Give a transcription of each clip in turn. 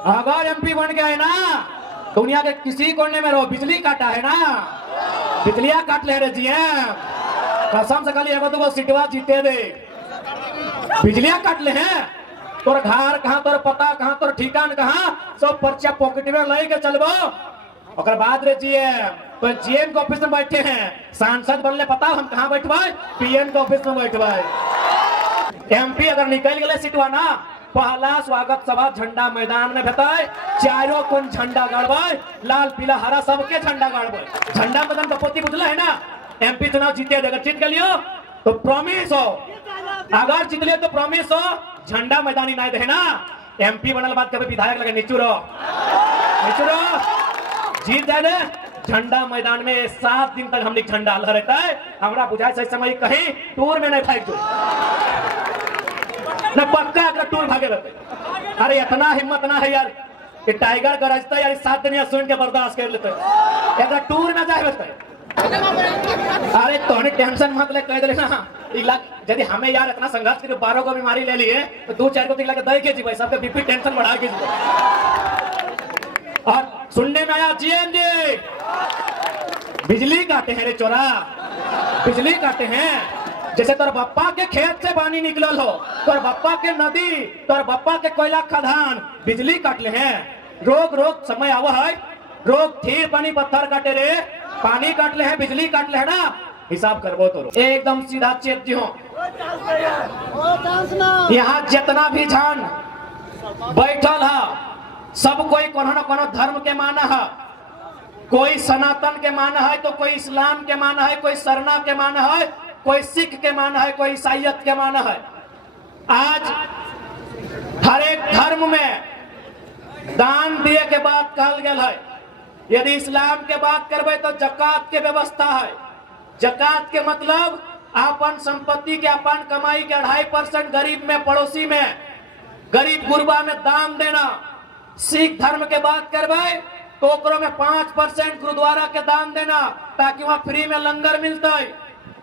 अगर एमपी बन गए ना, दुनिया के किसी कोने में रहो, बिजली काटा है ना, बिजलियां काट ले रहे जिए, कसम से खाली एगो दूगो सीटवा जीते दे, बिजलियां काट ले हैं। तोर घर कहाँ, तोर पता कहाँ, तोर ठिकान कहाँ, सब पर्चा पॉकेट में लेके चलबो। और बाद रे जीएम तो जीएम के ऑफिस में बैठे हैं, सांसद बनले पता हम कहाँ बैठबे, पीएम के ऑफिस में बैठबे। एमपी अगर निकल गए सीटवा ना, पहला स्वागत सभा झंडा मैदान में भेटाए, चारों कोन झंडा गाड़बे, लाल पीला हरा सबके झंडा गाड़बे। झंडा मैदान कपोती बुझला है ना। एमपी चुनाव जीते, अगर जीत गलियो तो प्रॉमिस हो, अगर जीत लियो तो प्रॉमिस हो झंडा मैदानी नहीं दे ना। एमपी बनल बात कभी विधायक लगे निचुरो जीत जाए, झंडा मैदान में 7 दिन तक हमने झंडा लहराता है। हमरा बुझाए सही समय कहीं टूर में नहीं भाग न, पक्का अगर टूर भागे रहते। अरे इतना हिम्मत ना है यार कि टाइगर गरजता यार 7 दिन सुन के बर्दाश्त कर लेते, अगर टूर में जाए रहते। अरे तोने टेंशन मत ले, कह दे ना यदि हमें यार इतना संघर्ष करके 12 को बीमारी ले लिए तो 2-4 को दिखला के दे के जी भाई सबके बीपी टेंशन बढ़ा के जी। और सुनने में आया जीएम जी बिजली काटे हैं रे चोरा, बिजली काटे हैं। जैसे तोर बप्पा के खेत से पानी निकलल हो, तोर बप्पा के नदी, तोर बप्पा के कोयला खदान, बिजली काट ले हैं। रोग रोग समय आवा है, रोग थीर पानी पत्थर काटे रे, पानी काट ले हैं, बिजली काट ले है ना, हिसाब करबो तो एकदम सीधा चेत जी हो। यहाँ जितना भी जान बैठल है सब कोई कोनो न कोनो धर्म के माना है, कोई सनातन के माना है तो कोई इस्लाम के माना है, कोई सरना के माना है, कोई सिख के माना है, कोई ईसाइयत के माना है। आज हर एक धर्म में दान दिए के बात कहल गया है। यदि इस्लाम के बात करबे तो जकात के व्यवस्था है। जकात के मतलब अपन संपत्ति के अपन कमाई के 2.5% गरीब में, पड़ोसी में, गरीब गुरबा में दान देना। सिख धर्म के बात करबे तो ओकरो में 5% गुरुद्वारा के दान देना ताकि वहां फ्री में लंगर मिलता है।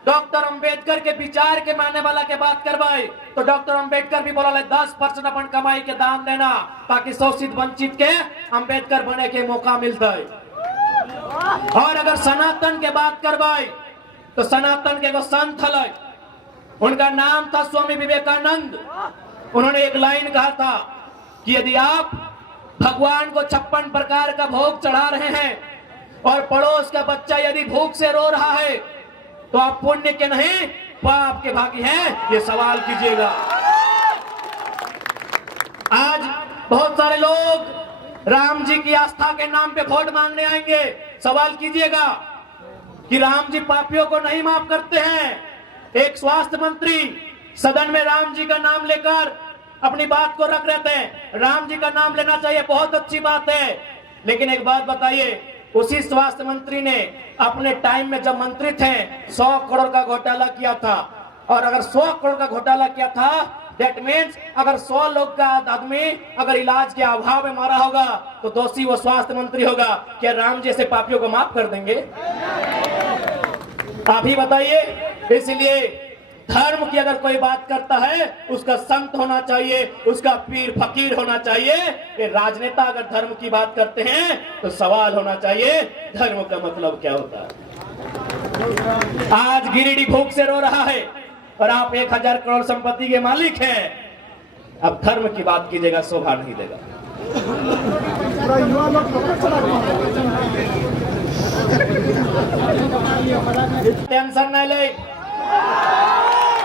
डॉक्टर अंबेडकर के विचार के मानने वाला के बात करबे तो डॉक्टर अंबेडकर भी बोला 10% अपन कमाई के दान देना ताकि शोषित वंचित के अंबेडकर बने के मौका मिलता है। और अगर सनातन के बात करबे तो सनातन के एगो संत हलै, उनका नाम था स्वामी विवेकानंद। उन्होंने एक लाइन कहा था कि यदि आप भगवान को 56 प्रकार का भोग चढ़ा रहे हैं और पड़ोस का बच्चा यदि भूख से रो रहा है तो आप पुण्य के नहीं पाप के भागी हैं, ये सवाल कीजिएगा। आज बहुत सारे लोग राम जी की आस्था के नाम पे वोट मांगने आएंगे। सवाल कीजिएगा कि राम जी पापियों को नहीं माफ करते हैं। एक स्वास्थ्य मंत्री सदन में राम जी का नाम लेकर अपनी बात को रख रहे थे। राम जी का नाम लेना चाहिए, बहुत अच्छी बात है, लेकिन एक बात बताइए, उसी स्वास्थ्य मंत्री ने अपने टाइम में जब मंत्री थे 100 करोड़ का घोटाला किया था। और अगर 100 करोड़ का घोटाला किया था दैट मीन्स अगर 100 लोग का आदमी अगर इलाज के अभाव में मारा होगा तो दोषी वो स्वास्थ्य मंत्री होगा। क्या राम जैसे पापियों को माफ कर देंगे? आप ही बताइए। इसलिए धर्म की अगर कोई बात करता है उसका संत होना चाहिए, उसका पीर फकीर होना चाहिए। ये राजनेता अगर धर्म की बात करते हैं तो सवाल होना चाहिए धर्म का मतलब क्या होता है। आज गिरिडीह भूख से रो रहा है और आप 1000 करोड़ संपत्ति के मालिक हैं। अब धर्म की बात कीजिएगा, शोभा नहीं देगा। टेंशन नहीं ले,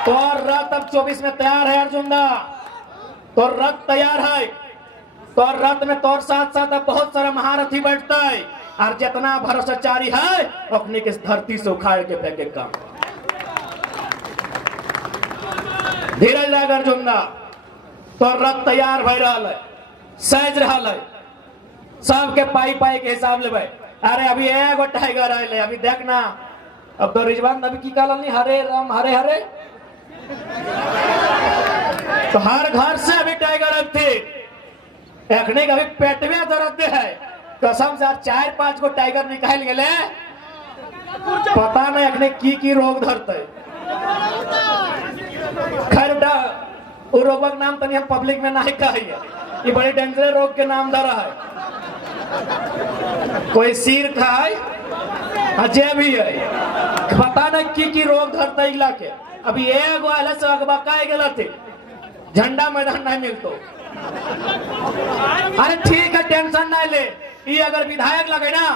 तो रथ अब 24 में तैयार है अर्जुनदा, तो रथ तैयार है। तो रथ में तोर साथ साथ अब बहुत सारा महारथी बैठता है और जितना भरोसाचारी है अपने के धरती से उखाड़ के फेंके काम। धीरज लाग अर्जुनदा, तो रथ तैयार भय रहा है, सज रहा है, सबके पाई पाई के हिसाब ले भाई। अरे अभी एगो टाइगर आए, अभी देखना अब तो रिजवान अभी की काल नहीं, हरे राम हरे हरे, तो हर घर से अभी टाइगर अब थे। एखने का भी पेट में दर्द है, कसम से 4-5 को टाइगर निकाल गए, पता नहीं एखने की रोग धरते। खैर वो रोग का नाम तनी हम पब्लिक में नहीं कहिए, ये बड़े डेंजर रोग के नाम धरा है। कोई सिर खाए अजय भी है, पता नहीं की रोग धरता इला के। अभी एगो आले से अगबकाए गेला थे, झंडा मैदान नहीं मिलतो। अरे ठीक है, टेंशन नहीं ले, ये अगर विधायक लगे ना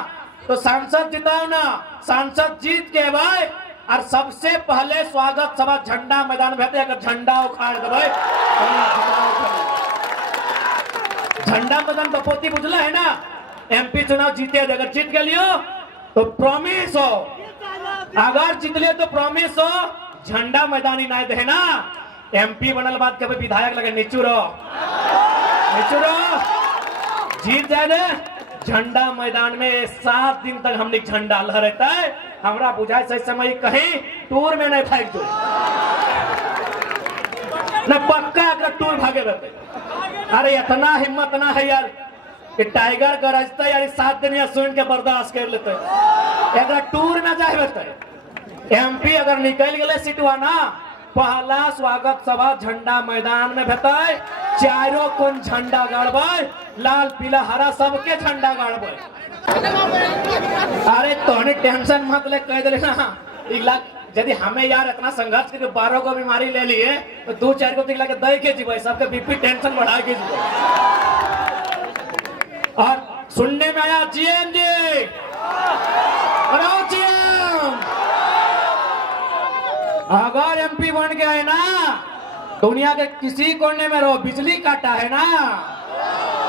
तो सांसद जिताओ ना, सांसद जीत के भाई और सबसे पहले स्वागत सभा झंडा मैदान में भेजे। अगर झंडा उखाड़ दे भाई, झंडा मैदान बपोती बुझला है ना, एमपी चुनाव जीते, अगर जीत के लियो तो प्रॉमिस हो, अगर जीत लियो तो प्रॉमिस हो झंडा मैदानी नहीं दे ना। एमपी बनल बात कभी विधायक लगे निचुरो जीत जाए ना, झंडा मैदान में 7 दिन तक हमने झंडा लहराता है। हमरा बुझाए से समय कहीं टूर में नहीं भाग दो न, पक्का अगर टूर भागे रहते। अरे इतना हिम्मत ना है यार कि टाइगर गरजता यार 7 दिन या सुन के बर्दाश्त कर लेते, अगर टूर में जाए रहते। एमपी अगर निकल गए सीटवा ना, पहला स्वागत सभा झंडा मैदान में भेटाए, चारों कोन झंडा गाड़बे, लाल पीला हरा सबके झंडा गाड़बे। अरे तोहने टेंशन मत ले, कह दे ना यदि हमें यार इतना संघर्ष करके 12 को बीमारी ले लिए तो 2-4 को दिखला के दे के जीवे, सबके बीपी टेंशन बढ़ा के जीवे। और सुनने में आया जीएम जी, अगर एमपी बन गए ना, दुनिया के किसी कोने में रहो, बिजली काटा है ना,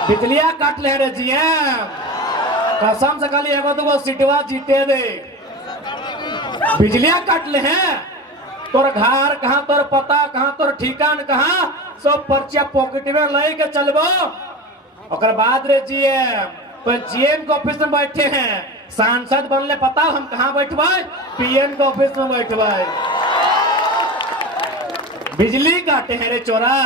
बिजलियां काट ले रे जीएम, कसम से खाली एगो दूगो सीटवा जीते दे, बिजलियां काट ले हैं। तोर घर कहाँ, तोर पता कहाँ, तोर ठिकान कहाँ, सब पर्चिया पॉकेट में ले के चलबो। और बाद रे जीएम, तो जीएम के ऑफिस में बैठे हैं, सांसद बनले पता हम कहाँ बैठबे, पीएम के ऑफिस में बैठबे। बिजली काटे हैं रे चोरा,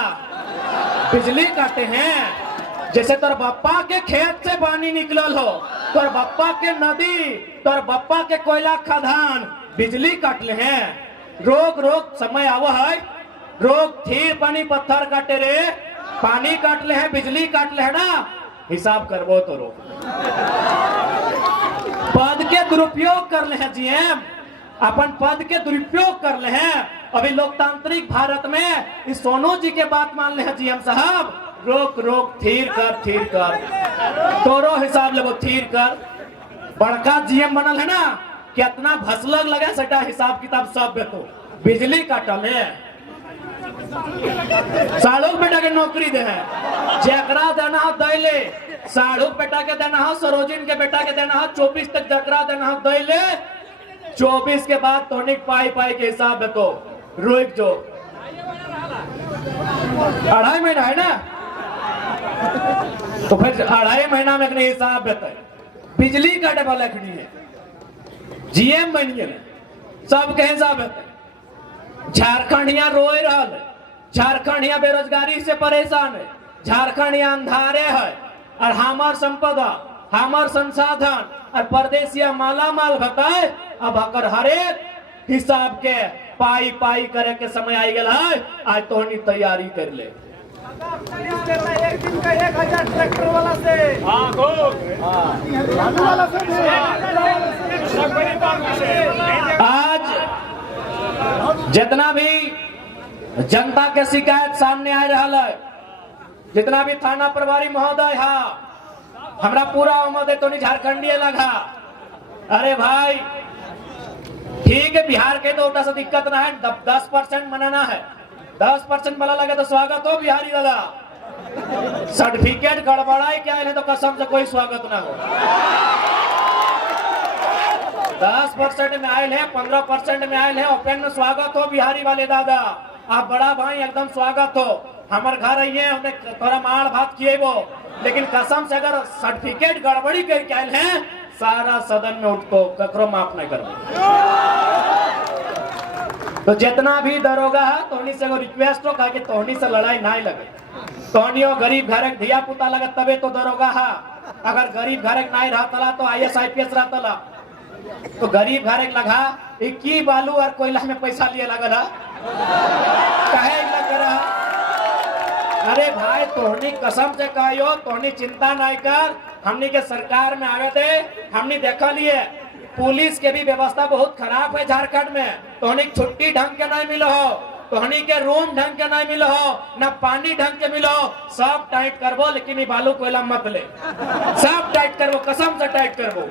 बिजली काटे हैं। जैसे तोर बप्पा के खेत से पानी निकलल हो, तोर बप्पा के नदी, तोर बप्पा के कोयला खदान, बिजली काट ले हैं। रोक रोक समय आवा है, रोक थीर पानी पत्थर काटे रे, पानी काट ले हैं, बिजली काट ले है ना, हिसाब करबो तो रोक। पद के दुरुपयोग कर ले हैं जीएम, अपन पद के दुरुपयोग कर ले हैं। अभी लोकतांत्रिक भारत में इस सोनू जी के बात मान ले हैं जीएम साहब, रोक रोक थीर कर, तोरो हिसाब ले वो थीर कर। बड़का जीएम बनल है ना, कितना भसलग लगे सटा हिसाब किताब सब बेतो। बिजली काटल है, साढ़ू बेटा के नौकरी दे है, जकरा देना हो दैले, साढ़ू बेटा के देना हो, सरोजिन के बेटा के देना हो, 24 तक जकरा देना हो दैले, 24 के बाद तोनिक पाई के हिसाब बेतो। रोक जो 2.5 महीना है ना, तो फिर 2.5 महीना में अपने हिसाब बेते। बिजली काटे वाला खड़ी है, जीएम बन गए, सबके हिसाब बेते। झारखंड यहाँ रोए रहा है, झारखंड यहाँ बेरोजगारी से परेशान है, झारखंड यहाँ अंधारे है, और हमार संपदा, हमार संसाधन और परदेसिया माला माल बताए। अब अगर हरेक हिसाब के पाई करे के समय आई गया है, आज तो तैयारी कर ले। एक दिन का 1000 ट्रैक्टर वाला से, आज जितना भी जनता के शिकायत सामने आ रहा है, जितना भी थाना प्रभारी महोदय है, हमरा पूरा उम्मीद है तो नहीं झारखंडी लगा। अरे भाई ठीक है, बिहार के तो उल्टा से दिक्कत ना है, 10% मनाना है, 10% वाला लगे तो स्वागत हो बिहारी दादा। सर्टिफिकेट गड़बड़ाई क्या है तो कसम से कोई स्वागत ना हो। 10% में आयल है, 15% में आयल है, ओपन में स्वागत हो बिहारी वाले दादा। आप बड़ा भाई एकदम स्वागत हो, हमारे घर आइए, हमने थोड़ा मार भात किए वो, लेकिन कसम से अगर सर्टिफिकेट गड़बड़ी करके आयल है, सारा सदन में उठको ककरो माफ नहीं कर। तो जितना भी दरोगा है तोहनी से रिक्वेस्ट हो कि तोहनी से लड़ाई ना लगे, तोहनियो गरीब घर धिया पुता लगे तबे तो दरोगा है। अगर गरीब घर नहीं रहता तो IAS IPS रहता, तो गरीब घर लगा की बालू और कोयला में पैसा लिए लगल है, कहे लग रहा अरे भाई तोहनी कसम से कहियो, तोहनी चिंता नहीं कर, हमनी के सरकार में आवे थे, हमनी देखा लिए पुलिस के भी व्यवस्था बहुत खराब है झारखंड में। तोहनी छुट्टी ढंग के नहीं मिलो हो, तोहनी के रूम ढंग के नहीं मिलो हो, न पानी ढंग के मिलो, सब टाइट करबो, लेकिन ये बालू कोयला मत ले, सब टाइट करबो, कसम से टाइट करबो।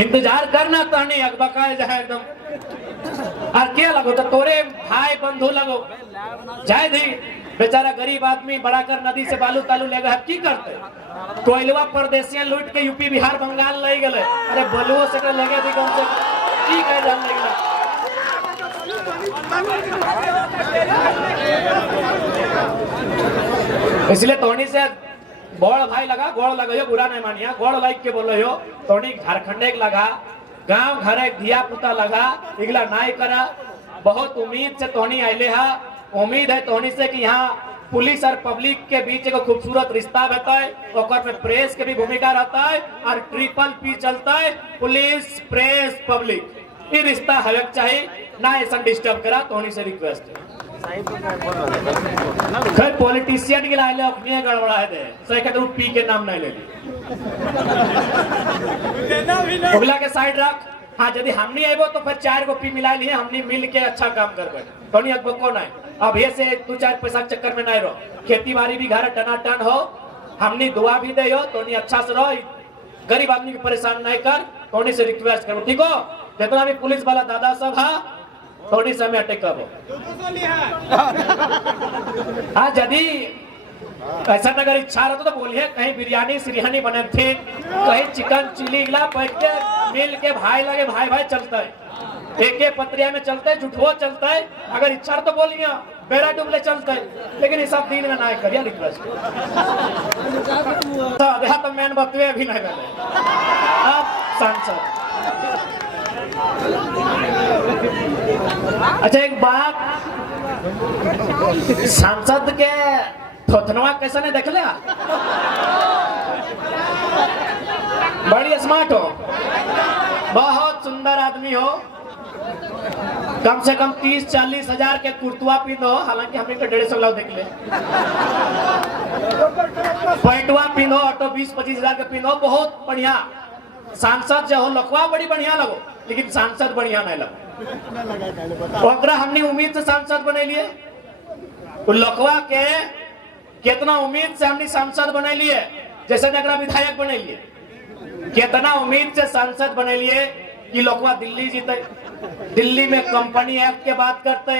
इंतजार करना तोहनी अकबकाए जाए एकदम। और क्या लगो तो तोरे भाई बंधु लगो जाए दी, बेचारा गरीब आदमी बड़ा कर नदी से बालू तालू लेगा की करते। कोयलवा परदेसियां लूट के यूपी बिहार बंगाल ले गए, अरे बलुओ से लेगे थी कम से ठीक है जान ले गया। इसलिए तोहनी से गोड़ भाई लगा, गोड़ लगा, बुरा नहीं मानिया, गोड़ लाइक के बोलो हो, तोहनी झारखंड एक लगा, गांव घर एक धिया पुता लगा, इगला नाई करा। बहुत उम्मीद से तोहनी आइले हा, उम्मीद है तोहनी से कि यहाँ पुलिस और पब्लिक के बीच एक खूबसूरत रिश्ता रहता है, और में प्रेस के भी भूमिका रहता है, और ट्रिपल पी चलता है, पुलिस प्रेस पब्लिक, ये रिश्ता हवे चाहिए ना, ऐसा डिस्टर्ब करा। तोहनी से रिक्वेस्ट है, खैर पॉलिटिशियन के लाइले अपनी गड़बड़ा है दे, सही कहते हैं पी के नाम नहीं ले ली, अगला के साइड रख। हाँ यदि हमनी आबो तो फिर 4 गो पी मिला लिए, हमनी मिल के अच्छा काम करबे, तोहनी अगबो को नहीं। अब ये से 2-4 पैसा चक्कर में नहीं रहो, खेती बाड़ी भी घर टनाटन हो, हमनी दुआ भी दे हो, तोहनी अच्छा से रहो, गरीब आदमी को परेशान नहीं कर, तोहनी से रिक्वेस्ट करो, ठीक हो। जितना भी पुलिस वाला दादा सब है थोड़ी समय अटैक करो। हाँ यदि ऐसा अगर इच्छा रहो तो बोलिए, कहीं बिरयानी सिरहानी बने थे, कहीं चिकन चिली ला बैठ के मिल के भाई लगे, भाई भाई चलता है, एक पत्रिया में चलता है, झूठो चलता है, अगर इच्छा तो बोलिए बेरा डुबले चलता है, लेकिन ये सब दिन में ना करिए रिक्वेस्ट। तो मैन बतवे भी नहीं मिले अब सांसद। अच्छा एक बात, सांसद के थोथनवा कैसा नहीं देख लिया, बड़ी स्मार्ट हो, बहुत सुंदर आदमी हो, कम से कम 30-40 हजार के कुर्तुआ पिनो, हालांकि हमने तो 150 लाख देख ले, पैंटवा पिनो, ऑटो 20-25 हजार के पिनो, बहुत बढ़िया सांसद जो हो। लखवा बड़ी बढ़िया लगो, लेकिन सांसद बढ़िया नहीं लगो, ओकरा हमने उम्मीद से सांसद बने लिए, लखवा के कितना उम्मीद से हमने सांसद बने लिए, जैसे नगरा विधायक बने लिए, कितना उम्मीद से सांसद बने लिए कि लोकवा दिल्ली जीते, दिल्ली में कंपनी एक्ट के बात करते,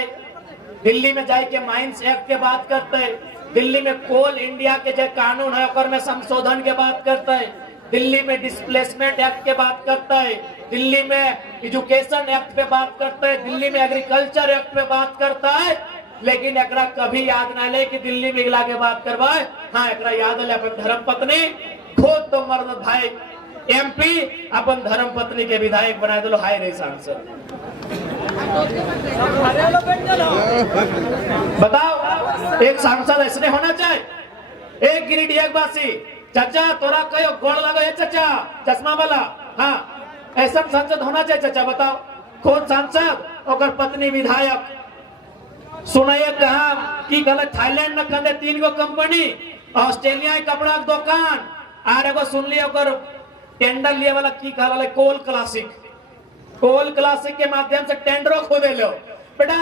दिल्ली में जाए के माइंस एक्ट के बात करते, दिल्ली में कोल इंडिया के जो कानून है ओकर में संशोधन के बात करते, दिल्ली में डिस्प्लेसमेंट एक्ट के बात करता है, दिल्ली में एजुकेशन एक्ट पे बात करता है, दिल्ली में एग्रीकल्चर एक्ट पे बात करता है, लेकिन एकरा कभी याद ना ले कि दिल्ली में इगला के बात करवाए। हाँ एकरा याद ले अपन धर्म पत्नी, खुद तो मर्द भाई एमपी अपन धर्म पत्नी के विधायक बना दो, हाय रे सांसद। बताओ एक सांसद ऐसे होना चाहिए, एक गिरिडीह वासी, चाचा तोरा कहो गोड़ लगो है चाचा चश्मा वाला, हाँ ऐसा सांसद होना चाहिए चाचा। बताओ कौन सांसद, और पत्नी विधायक, सुनाइए कहा कि गलत, थाईलैंड न कंदे 3 गो कंपनी, ऑस्ट्रेलिया कपड़ा के दुकान, आर एगो सुन लिया टेंडर लिए वाला की कहला कोल क्लासिक, कोल क्लासिक के माध्यम से टेंडरो खुद लो बेटा,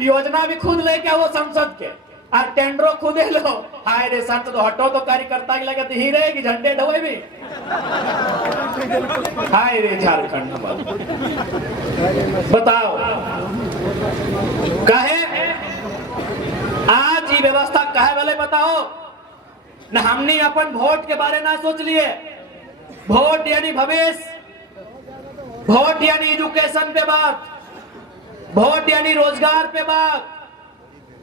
योजना भी खुद ले क्या वो संसद के, और टेंडरो खुद लो। हाय रे सांसद हटो तो कार्यकर्ता की लगे ही रहे कि झंडे ढोए भी, हाय रे झारखंड। बताओ कहे आज ये व्यवस्था कहे वाले बताओ न, हमने अपन वोट के बारे में सोच लिए, वोट यानी भविष्य, वोट यानी एजुकेशन पे बात, वोट यानी रोजगार पे बात,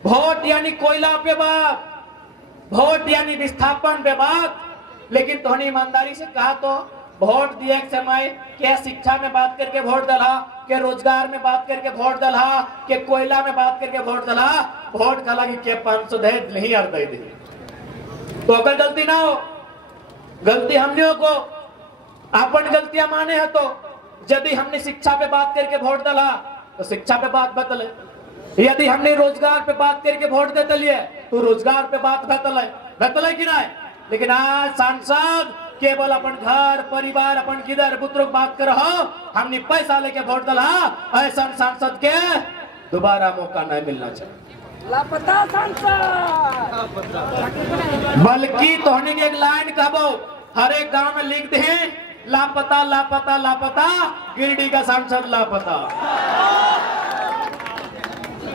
वोट यानी कोयला पे बात, वोट यानी विस्थापन पे बात। लेकिन तोहनी ईमानदारी से कहा तो वोट दिए के समय के शिक्षा में बात करके वोट दला, के रोजगार में बात करके वोट दला, के कोयला में बात करके वोट दला, वोट दला के 500 दे नहीं अर्थ दे, तो अगर गलती ना हो, गलती हमने को अपन गलतियां माने है, तो यदि हमने शिक्षा पे बात करके वोट डाला तो शिक्षा पे बात बदले, यदि हमने रोजगार पे बात करके वोट देते लिए तो रोजगार पे बात बेतल है कि नहीं। लेकिन आज सांसद केवल अपन घर परिवार अपन किधर पुत्र बात कर हमने पैसा लेके वोट दला, ऐसा सांसद के दोबारा मौका नहीं मिलना चाहिए। लापता सांसद, बल्कि तोहनी के एक लाइन कहबो हर एक गांव में लिख दे, लापता लापता लापता गिरिडीह का सांसद लापता।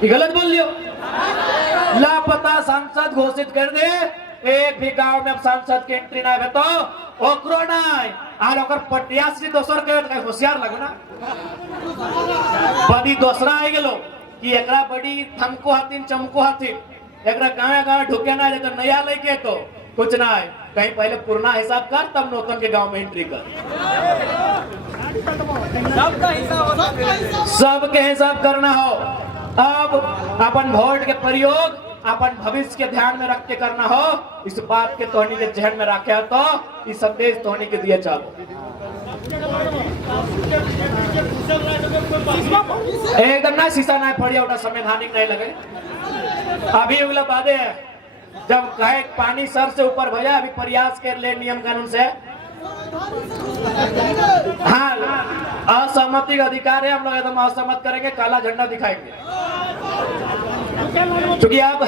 ये गलत बोल लियो, लापता सांसद घोषित कर दे। एक भी गांव में अब सांसद के एंट्री ना है तो ओकरो नहीं आर ओकर पटिया से दोसर के होशियार लगो ना बड़ी दोसरा आ गेलो कि एकरा बड़ी थमको हथिन चमको हथिन, एकरा गाँव ढुके ना तो नया लेके तो कुछ ना है। कहीं पहले पुराना हिसाब कर तब नौतन के गांव में एंट्री कर। सबके हिसाब करना हो। अब अपन वोट के प्रयोग अपन भविष्य के ध्यान में रख के करना हो। इस बात के तोहनी के जहन में रखे तो इस संदेश तोहनी के दिए चाहो। एकदम ना शीशा ना फड़िया उठा संवैधानिक नहीं लगे। अभी अगला बातें है जब कहे पानी सर से ऊपर भजा अभी प्रयास कर ले नियम कानून से। हाँ असहमति का अधिकार है, हम लोग एकदम असहमत करेंगे, काला झंडा दिखाएंगे। क्योंकि अब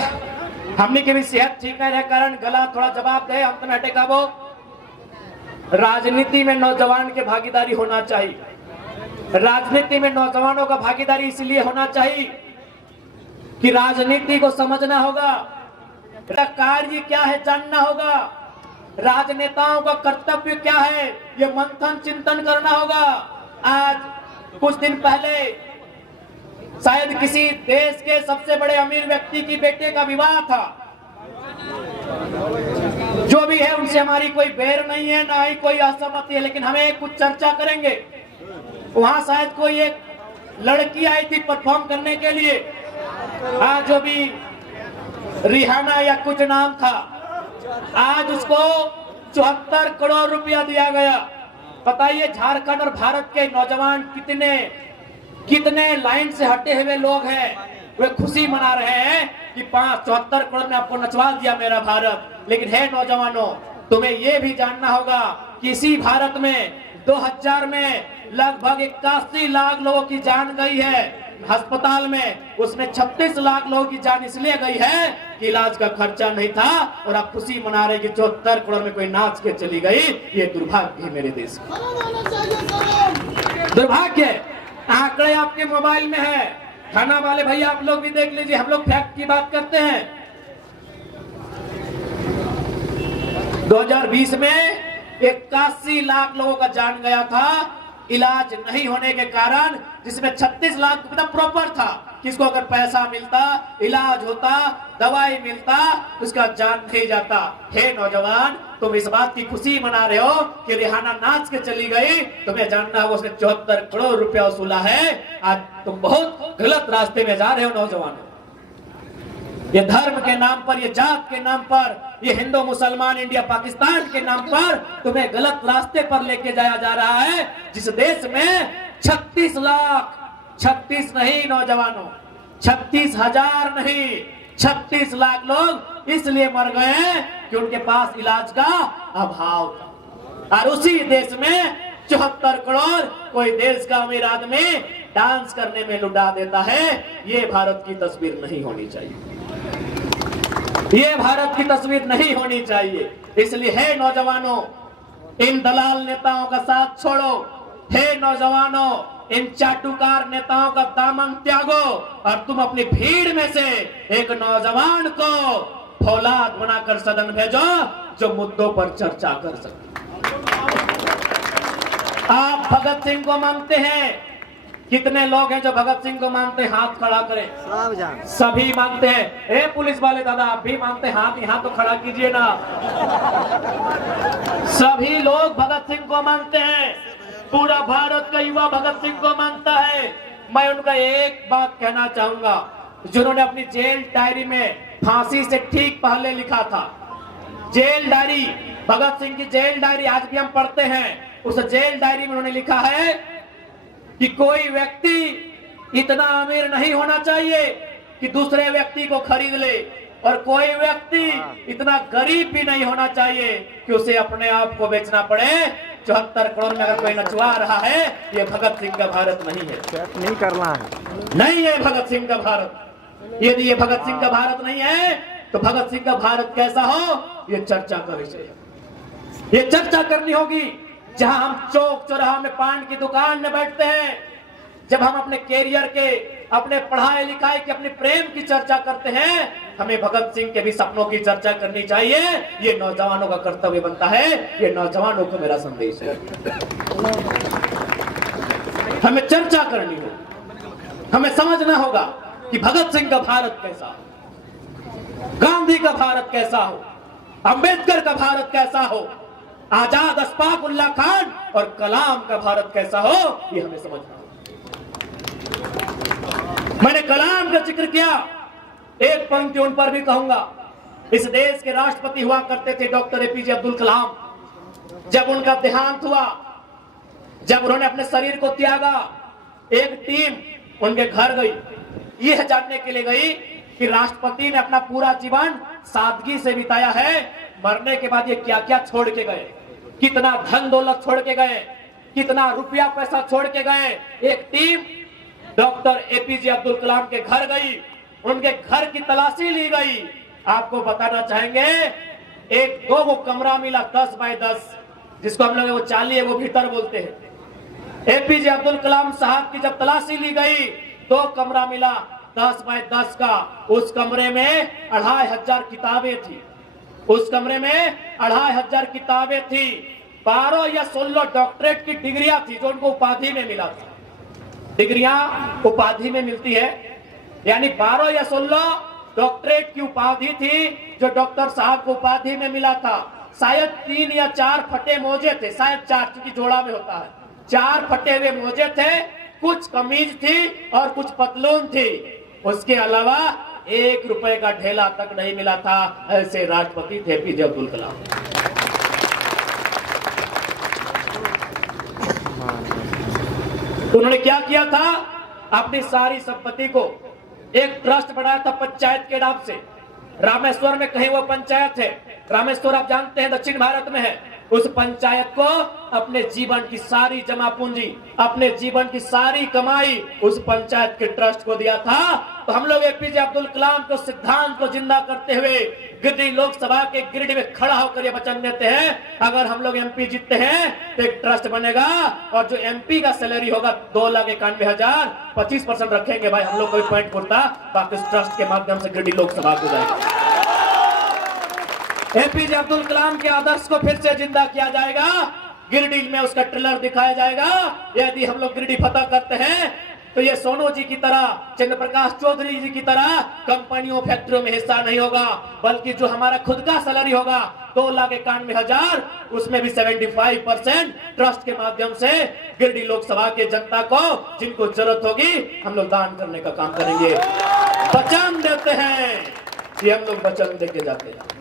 हमने की भी सेहत ठीक नहीं रहे कारण गला थोड़ा जवाब दे हम तो हटे का वो राजनीति में नौजवान के भागीदारी होना चाहिए। राजनीति में नौजवानों का भागीदारी इसलिए होना चाहिए कि राजनीति को समझना होगा, कार्य क्या है जानना होगा, राजनेताओं का कर्तव्य क्या है ये मंथन चिंतन करना होगा। आज कुछ दिन पहले शायद किसी देश के सबसे बड़े अमीर व्यक्ति की बेटे का विवाह था। जो भी है उनसे हमारी कोई बैर नहीं है ना ही कोई असहमति है, लेकिन हमें कुछ चर्चा करेंगे। वहां शायद कोई एक लड़की आई थी परफॉर्म करने के लिए, आज जो भी रिहाना या कुछ नाम था, आज उसको 74 करोड़ रुपया दिया गया। बताइए झारखंड और भारत के नौजवान कितने लाइन से हटे हुए लोग हैं, वे खुशी मना रहे हैं कि 74 करोड़ में आपको नचवा दिया मेरा भारत। लेकिन है नौजवानों, तुम्हें यह भी जानना होगा कि इसी भारत में 2000 में लगभग 81 लाख लोगों की जान गई है अस्पताल में। उसमें 36 लाख लोगों की जान इसलिए गई है कि इलाज का खर्चा नहीं था, और आप खुशी मना रहे कि 74 करोड़ में कोई नाच के चली गई। ये दुर्भाग्य है मेरे देश का, दुर्भाग्य है। आंकड़े आपके मोबाइल में है, थाना वाले भैया आप लोग भी देख लीजिए, हम लोग फैक्ट की बात करते हैं। 2020 में 81 लाख लोगों का जान गया था इलाज नहीं होने के कारण, जिसमें 36 लाख मतलब प्रॉपर था, किसको अगर पैसा मिलता, इलाज होता, दवाई मिलता, उसका जान नहीं जाता। हे नौजवान, तुम इस बात की खुशी मना रहे हो कि रिहाना नाच के चली गई, तुम्हें जानना होगा उसने 74 करोड़ रुपया वसूला है। आज तुम बहुत गलत रास्ते में जा रहे हो नौजवानों। ये धर्म के नाम पर, ये जात के नाम पर, ये हिंदू मुसलमान इंडिया पाकिस्तान के नाम पर तुम्हें गलत रास्ते पर लेके जाया जा रहा है। जिस देश में 36 लाख, 36 नहीं नौजवानों, 36,000 नहीं, 36 लाख लोग इसलिए मर गए हैं कि उनके पास इलाज का अभाव था। और उसी देश में 74 करोड़ कोई देश का अमीर आदमी डांस करने में लुटा देता है। ये भारत की तस्वीर नहीं होनी चाहिए, ये भारत की तस्वीर नहीं होनी चाहिए। इसलिए हे नौजवानों, इन दलाल नेताओं का साथ छोड़ो। हे नौजवानों, इन चाटुकार नेताओं का दामन त्यागो और तुम अपनी भीड़ में से एक नौजवान को फौलाद बनाकर सदन भेजो जो मुद्दों पर चर्चा कर सके। आप भगत सिंह को मानते हैं? कितने लोग हैं जो भगत सिंह को मानते हैं? हाथ खड़ा करें। सभी मानते हैं। ए पुलिस वाले दादा, आप भी मानते हैं? हाथ यहाँ तो खड़ा कीजिए ना। सभी लोग भगत सिंह को मानते हैं। पूरा भारत का युवा भगत सिंह को मानता है। मैं उनका एक बात कहना चाहूंगा, जिन्होंने अपनी जेल डायरी में फांसी से ठीक पहले लिखा था, जेल डायरी, भगत सिंह की जेल डायरी आज भी हम पढ़ते हैं। उस जेल डायरी में उन्होंने लिखा है कि कोई व्यक्ति इतना अमीर नहीं होना चाहिए कि दूसरे व्यक्ति को खरीद ले, और कोई व्यक्ति इतना गरीब भी नहीं होना चाहिए कि उसे अपने आप को बेचना पड़े। 74 करोड़ में अगर कोई नचवा रहा है, ये भगत सिंह का भारत नहीं है। नहीं करना है, नहीं है भगत सिंह का भारत। यदि ये भगत सिंह का भारत नहीं है तो भगत सिंह का भारत कैसा हो, ये चर्चा का विषय है। ये चर्चा करनी होगी। जहां हम चौक चौराहा में पान की दुकान में बैठते हैं, जब हम अपने कैरियर के, अपने पढ़ाई लिखाई के, अपने प्रेम की चर्चा करते हैं, हमें भगत सिंह के भी सपनों की चर्चा करनी चाहिए। ये नौजवानों का कर्तव्य बनता है। ये नौजवानों को मेरा संदेश है। हमें चर्चा करनी होगी, हमें समझना होगा कि भगत सिंह का भारत कैसा हो, गांधी का भारत कैसा हो, अंबेडकर का भारत कैसा हो, आजाद अशफाक उल्लाह खान और कलाम का भारत कैसा हो, ये हमें समझना होगा। मैंने कलाम का जिक्र किया, एक पंक्ति उन पर भी कहूंगा। इस देश के राष्ट्रपति हुआ करते थे डॉक्टर एपीजे अब्दुल कलाम। जब उनका देहांत हुआ, जब उन्होंने अपने शरीर को त्यागा, एक टीम उनके घर गई, यह जानने के लिए गई कि राष्ट्रपति ने अपना पूरा जीवन सादगी से बिताया है, मरने के बाद ये क्या क्या छोड़ के गए, कितना धन दौलत छोड़ के गए, कितना रुपया पैसा छोड़ के गए। एक team doctor APJ Abdul Kalam के घर गई, उनके घर की तलाशी ली गई। आपको बताना चाहेंगे, एक दो वो कमरा मिला 10 बाय 10, जिसको हम लोग वो चाली है, वो भीतर बोलते हैं। एपीजे अब्दुल कलाम साहब की जब तलाशी ली गई, 2 कमरा मिला 10 बाय 10 का। उस कमरे में 2500 किताबें थी। उस कमरे में 2500 किताबें थी। 12 या 16 डॉक्टरेट की डिग्रियां थी, जो उनको उपाधि में मिला था। डिग्रियां उपाधि में मिलती है, यानी 12 या 16 डॉक्टरेट की उपाधि थी, जो डॉक्टर साहब को उपाधि में मिला था। शायद 3 या 4 फटे मोजे थे, शायद 4, क्योंकि जोड़ा में होता है। 4 फटे हुए मोजे थे, कुछ कमीज थी और कुछ पतलून थी। उसके अलावा 1 रुपए का ढेला तक नहीं मिला था। ऐसे राष्ट्रपति थे एपीजे अब्दुल कलाम। उन्होंने क्या किया था, अपनी सारी संपत्ति को एक ट्रस्ट बनाया था पंचायत के नाम से। रामेश्वर में कहीं वो पंचायत है, रामेश्वर आप जानते हैं दक्षिण भारत में है। उस पंचायत को अपने जीवन की सारी जमा पूंजी, अपने जीवन की सारी कमाई उस पंचायत के ट्रस्ट को दिया था। तो हम लोग एपीजे अब्दुल कलाम को सिद्धांत को जिंदा करते हुए गिरिडीह लोकसभा के गिरिडीह में खड़ा होकर ये वचन देते हैं, अगर हम लोग एमपी जीतते हैं तो एक ट्रस्ट बनेगा, और जो एमपी का सैलरी होगा 2,91,000, 25% रखेंगे भाई, हम लोग कोई पॉइंट पुरता, बाकी उस ट्रस्ट के माध्यम से गिरिडीह लोकसभा को जाएगा। एपीजे अब्दुल कलाम के आदर्श को फिर से जिंदा किया जाएगा। गिरिडीह में उसका ट्रेलर दिखाया जाएगा। यदि हम लोग गिरिडीह फतह करते हैं तो ये सोनू जी की तरह, चंद्र प्रकाश चौधरी जी की तरह कंपनियों फैक्ट्रियों में हिस्सा नहीं होगा, बल्कि जो हमारा खुद का सैलरी होगा 2,91,000, उसमें भी 75% ट्रस्ट के माध्यम से गिरिडीह लोकसभा के जनता को, जिनको जरूरत होगी, हम लोग दान करने का काम करेंगे। वचन देते हैं कि हम लोग वचन देके जाते हैं।